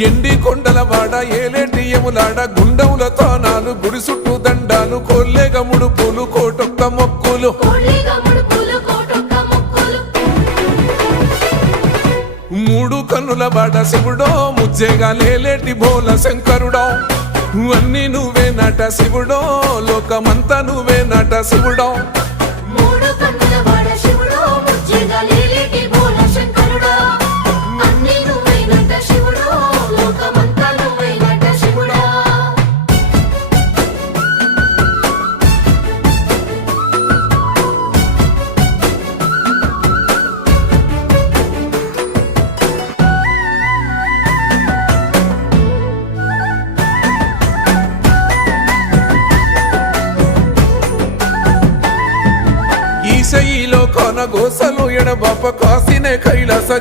ఎండి కొండల వాడ ఏలేటి యములాడ గుండముల తానాలు గుడి చుట్టూ దండాలు కొల్లేగ ముడుపులు కోటొక్క మొక్కులు మూడు కన్నుల వాడ శివుడో ముజ్జేగా లేలేటి భోల శంకరుడో అన్నీ నువ్వే నట శివుడో లోకమంతా నువ్వే నట శివుడో ఈశయిలో కొన గోసలు ఎడబాప కాసినే కైలాస